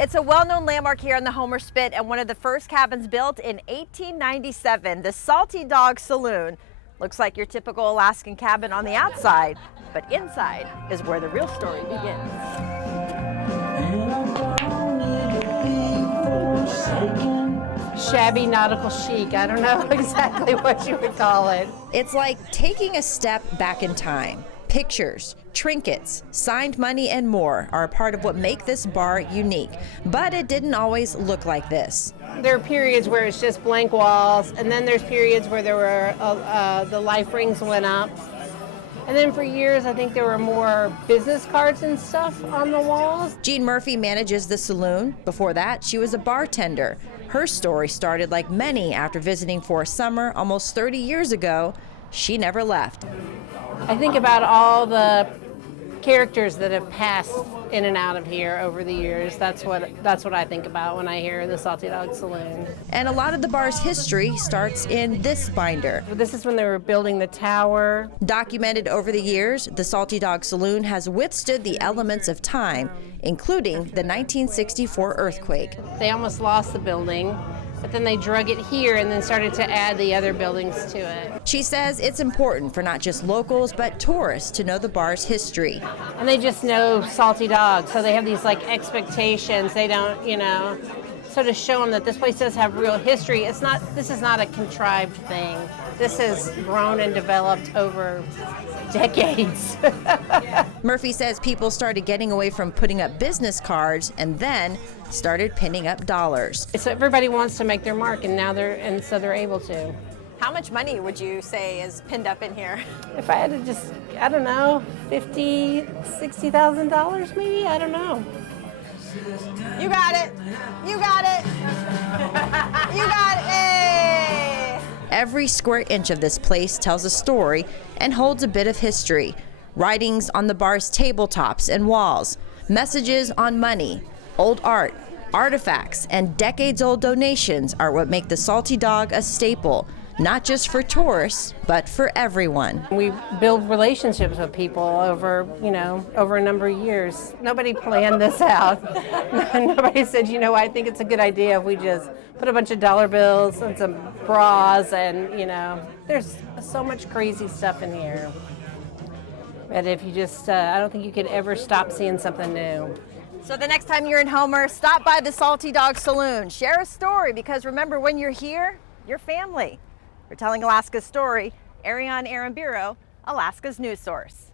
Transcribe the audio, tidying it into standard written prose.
It's a well-known landmark here on the Homer Spit and one of the first cabins built in 1897, the Salty Dawg Saloon. Looks like your typical Alaskan cabin on the outside, but inside is where the real story begins. Shabby nautical chic. I don't know exactly what you would call it. It's like taking a step back in time. Pictures, trinkets, signed money, and more are a part of what make this bar unique. But it didn't always look like this. There are periods where it's just blank walls, and then there's periods where there were the life rings went up. And then for years, I think there were more business cards and stuff on the walls. Jean Murphy manages the saloon. Before that, she was a bartender. Her story started like many after visiting for a summer almost 30 years ago. She never left. I think about all the characters that have passed in and out of here over the years. That's what I think about when I hear the Salty Dawg Saloon. And a lot of the bar's history starts in this binder. This is when they were building the tower. Documented over the years, the Salty Dawg Saloon has withstood the elements of time, including the 1964 earthquake. They almost lost the building, but then they drug it here and then started to add the other buildings to it. She says it's important for not just locals, but tourists to know the bar's history. And they just know Salty Dawg, so they have these like expectations. They don't, so to show them that this place does have real history, this is not a contrived thing. This has grown and developed over decades. Murphy says people started getting away from putting up business cards and then started pinning up dollars. So everybody wants to make their mark, and so they're able to. How much money would you say is pinned up in here? If I had to just, I don't know, $60,000 maybe? I don't know. You got it. You got it. You got it. Hey. Every square inch of this place tells a story and holds a bit of history. Writings on the bar's tabletops and walls, messages on money, old art, artifacts, and decades-old donations are what make the Salty Dawg a staple, not just for tourists, but for everyone. We build relationships with people over a number of years. Nobody planned this out. Nobody said, I think it's a good idea if we just put a bunch of dollar bills and some bras and, there's so much crazy stuff in here. But if you just, I don't think you could ever stop seeing something new. So the next time you're in Homer, stop by the Salty Dawg Saloon. Share a story, because remember, when you're here, you're family. For Telling Alaska's Story, Ariane Arambiro, Alaska's news source.